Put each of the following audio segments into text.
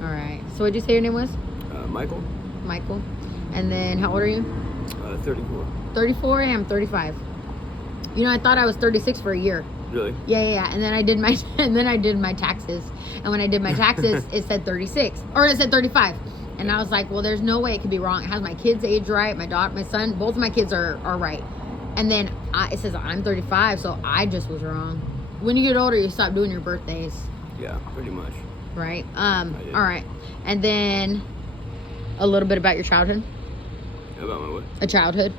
All right. So what'd you say your name was? Michael. Michael. And then how old are you? 34. 34. I'm 35. You know, I thought I was 36 for a year. Really? Yeah. And then I did my taxes. And when I did my taxes, it said 36 or it said 35. And I was like, well, there's no way it could be wrong. It has my kids' age right. My daughter, my son, both of my kids are right. And then it says I'm 35, so I just was wrong. When you get older, you stop doing your birthdays. Yeah, pretty much. Right. All right. And then a little bit about your childhood. About my what? A childhood.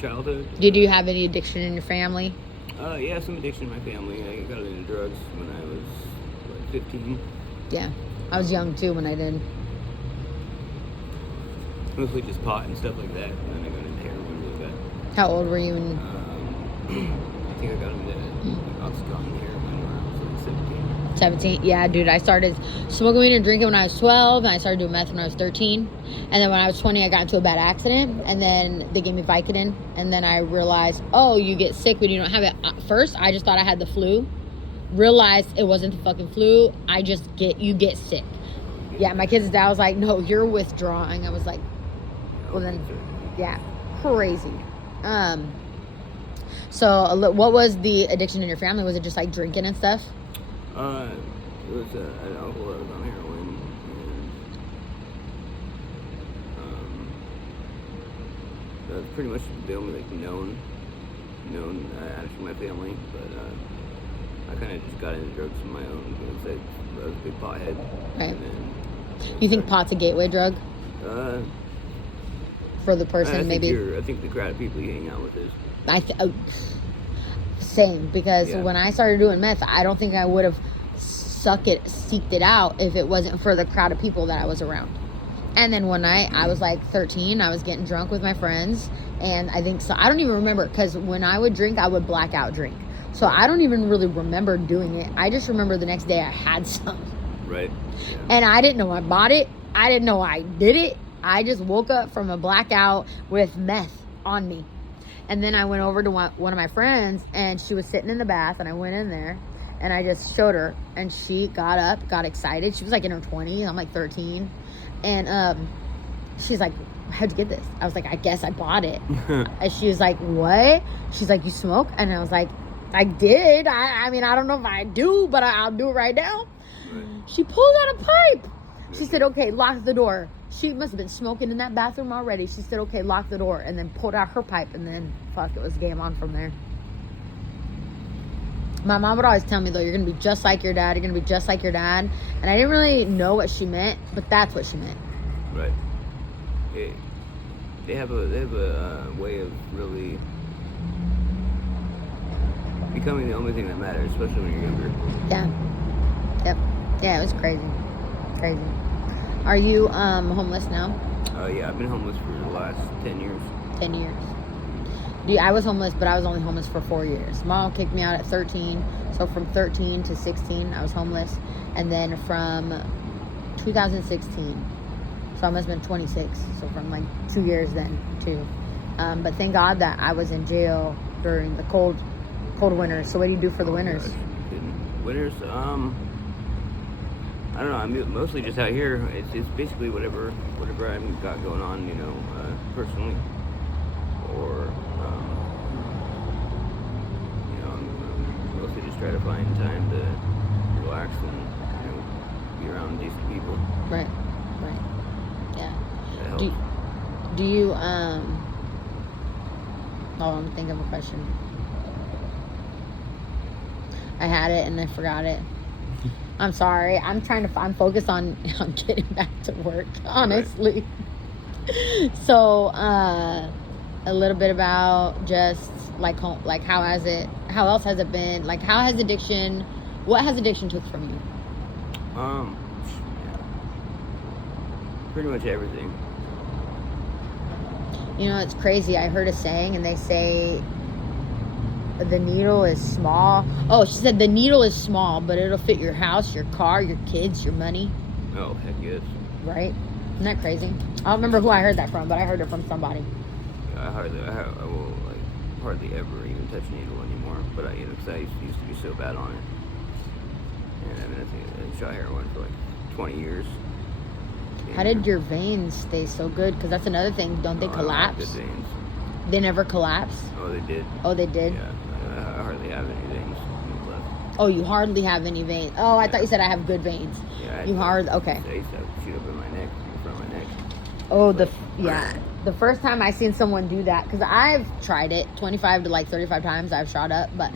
Childhood. Did you have any addiction in your family? Yeah, some addiction in my family. I got into drugs when I was 15. Yeah, I was young too when I did. Mostly just pot and stuff like that. And then I got into heroin really bad. How old were you? I think I got into Oxycontin and heroin when I was like 17. 17. Yeah, dude, I started smoking weed and drinking when I was 12, and I started doing meth when I was 13. And then when I was 20, I got into a bad accident, and then they gave me Vicodin, and then I realized, oh, you get sick when you don't have it. At first, I just thought I had the flu. Realized it wasn't the fucking flu. You get sick. Yeah, my kid's dad was like, no, you're withdrawing. I was like, well then, yeah, crazy. So what was the addiction in your family? Was it just like drinking and stuff? It was an uncle that was on heroin, and that's pretty much the only like known addict in my family. But I kind of just got into drugs on my own because I was a big pothead. Right. And then, You think pot's a gateway drug for the person? Maybe. I think the crowd of people you hang out with is. Same, because when I started doing meth, I don't think I would have seeked it out if it wasn't for the crowd of people that I was around. And then one night, I was like 13, I was getting drunk with my friends, and I think so. I don't even remember, because when I would drink, I would black out drink. So I don't even really remember doing it. I just remember the next day I had some. Right. Yeah. And I didn't know I bought it. I didn't know I did it. I just woke up from a blackout with meth on me. And then I went over to one of my friends, and she was sitting in the bath, and I went in there, and I just showed her, and she got up, got excited. She was like in her 20s. I'm like 13. And she's like, how'd you get this? I was like, I guess I bought it. And she was like, what? She's like, you smoke? And I was like, I did. I mean, I don't know if I do, but I'll do it right now. Right. She pulled out a pipe. She said, okay, lock the door. She must have been smoking in that bathroom already. She said, okay, lock the door. And then pulled out her pipe. And then, fuck, it was game on from there. My mom would always tell me, though, you're going to be just like your dad. You're going to be just like your dad. And I didn't really know what she meant, but that's what she meant. Right. They have a way of really becoming the only thing that matters, especially when you're younger. Yeah. Yep. Yeah, it was crazy. Crazy. Are you homeless now? Yeah, I've been homeless for the last 10 years. 10 years. I was homeless, but I was only homeless for 4 years. Mom kicked me out at 13. So from 13 to 16, I was homeless. And then from 2016, so I must have been 26. So from like 2 years then, too. But thank God that I was in jail during the cold winters. So what do you do for the winters? Gosh. Winters, I don't know. I'm mostly just out here. It's basically whatever I've got going on, personally, or I'm mostly just try to find time to relax and be around decent people. Right. Yeah. That helps. Do you hold on, I'm thinking of a question. I had it and I forgot it. I'm sorry. I'm focused on getting back to work, honestly. Right. So, a little bit about just like home, like how else has it been? Like what has addiction took from you? Pretty much everything. It's crazy. I heard a saying, and they say the needle is small. Oh, she said the needle is small, but it'll fit your house, your car, your kids, your money. Oh, heck yes. Right? Isn't that crazy? I don't remember who I heard that from, but I heard it from somebody. I will hardly ever even touch a needle anymore. But because I used to be so bad on it. And I mean, I think I shot heroin for like 20 years. How did your veins stay so good? Because that's another thing. Don't they I don't have collapse? good veins. They never collapse? Oh, they did. Oh, they did? Yeah, I hardly have any veins left. Oh, you hardly have any veins. Oh, I Yeah. thought you said I have good veins. Yeah, You hard, okay. I used to have shoot up in my neck, in front of my neck. Oh, But- yeah. The first time I seen someone do that, because I've tried it 25 to like 35 times, I've shot up, but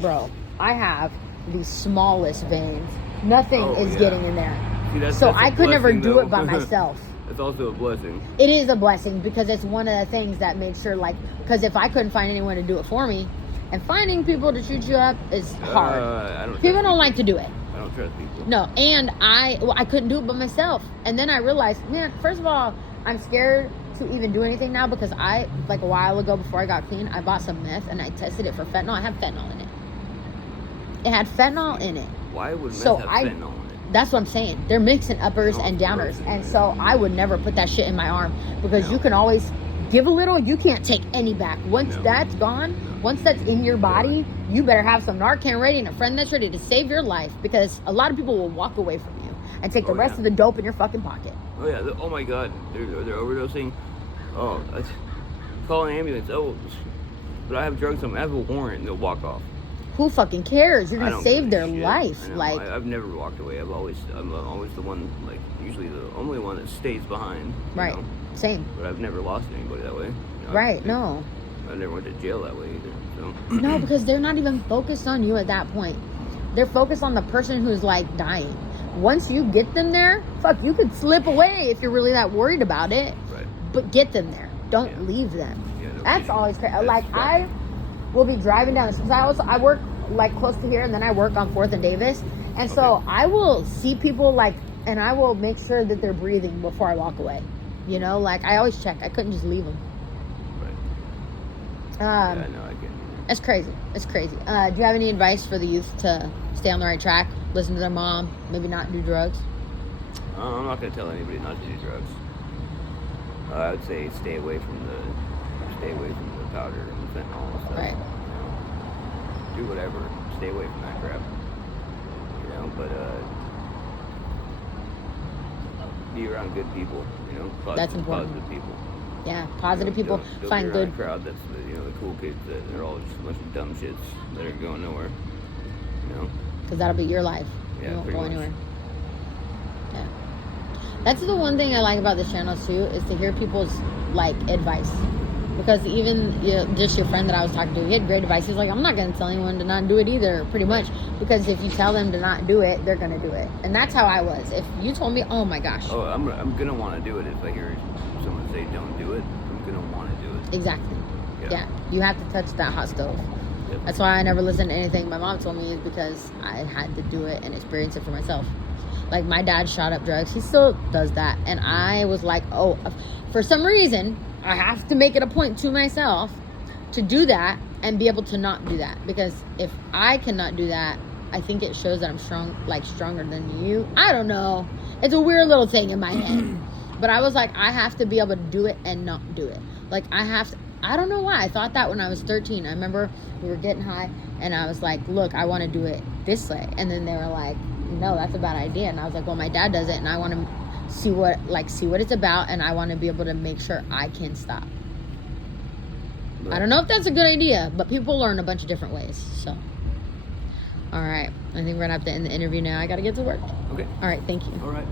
bro, I have the smallest veins. Nothing Oh, is yeah. getting in there. See, that's So a I could never blessing, do though. it by myself. It's also a blessing. It is a blessing because it's one of the things that makes sure, like, because if I couldn't find anyone to do it for me, and finding people to shoot you up is hard. I don't People trust don't like to do it. I don't trust people. No, and I couldn't do it by myself. And then I realized, man, first of all, I'm scared to even do anything now because I, like a while ago before I got clean, I bought some meth and I tested it for fentanyl. I have fentanyl in it. It had fentanyl in it. Why would meth So have I- fentanyl in it? That's what I'm saying. They're mixing uppers Oh, and downers. gross. And so I would never put that shit in my arm because No. you can always give a little, you can't take any back. Once No. that's gone, once that's in your body, you better have some Narcan ready and a friend that's ready to save your life because a lot of people will walk away from you and take the Oh, rest yeah. of the dope in your fucking pocket. Oh yeah. Oh my God. They're overdosing. Oh, call an ambulance. Oh, but I have drugs on me. I have a warrant. And they'll walk off. Who fucking cares? You're I gonna don't save give a their shit. life. I know. Like, I've never walked away. I'm always the one, like, usually the only one that stays behind. You right. know? Same. But I've never lost anybody that way. You know, Right. No. I never went to jail that way either. So. No, because they're not even focused on you at that point. They're focused on the person who's like dying. Once you get them there, fuck, you could slip away if you're really that worried about it. Right. But get them there. Don't Yeah. leave them. Yeah, no That's kidding. always crazy. That's Like fucked. I will be driving down the because I work like close to here and then I work on 4th and Davis. And so Okay. I will see people like and I will make sure that they're breathing before I walk away. You know, like I always check. I couldn't just leave them. Right. Yeah, no, I can't. It's crazy. It's crazy. Do you have any advice for the youth to stay on the right track, listen to their mom, maybe not do drugs? I'm not gonna tell anybody not to do drugs. I would say stay away from the powder and the fentanyl and stuff. Right. Do whatever. Stay away from that crap. You know, but be around good people. You know, That's important. Positive people. Yeah, positive people Don't find be around good. a crowd that's the cool kids that they're all just a bunch of dumb shits that are going nowhere. You know. Because that'll be your life. Yeah, You won't pretty go much. anywhere. Yeah. That's the one thing I like about this channel too, is to hear people's like advice. Because even just your friend that I was talking to, he had great advice. He's like, I'm not going to tell anyone to not do it either, pretty much. Because if you tell them to not do it, they're going to do it. And that's how I was. If you told me, oh my gosh. Oh, I'm gonna want to do it if I hear someone say don't do it. I'm gonna want to do it. Exactly. Yeah. Yeah. You have to touch that hot stove. Yep. That's why I never listened to anything my mom told me, is because I had to do it and experience it for myself. Like my dad shot up drugs. He still does that. And I was like, oh, for some reason, I have to make it a point to myself to do that and be able to not do that. Because if I cannot do that, I think it shows that I'm stronger than you. I don't know. It's a weird little thing in my head. But I was like, I have to be able to do it and not do it. Like I have to, I don't know why. I thought that when I was 13. I remember we were getting high and I was like, look, I want to do it this way. And then they were like, no, that's a bad idea. And I was like, well, my dad does it and I want to see what it's about, and I want to be able to make sure I can stop. I don't know if that's a good idea, but people learn a bunch of different ways. So, all right, I think we're gonna have to end the interview now. I gotta get to work. Okay. All right, thank you. All right.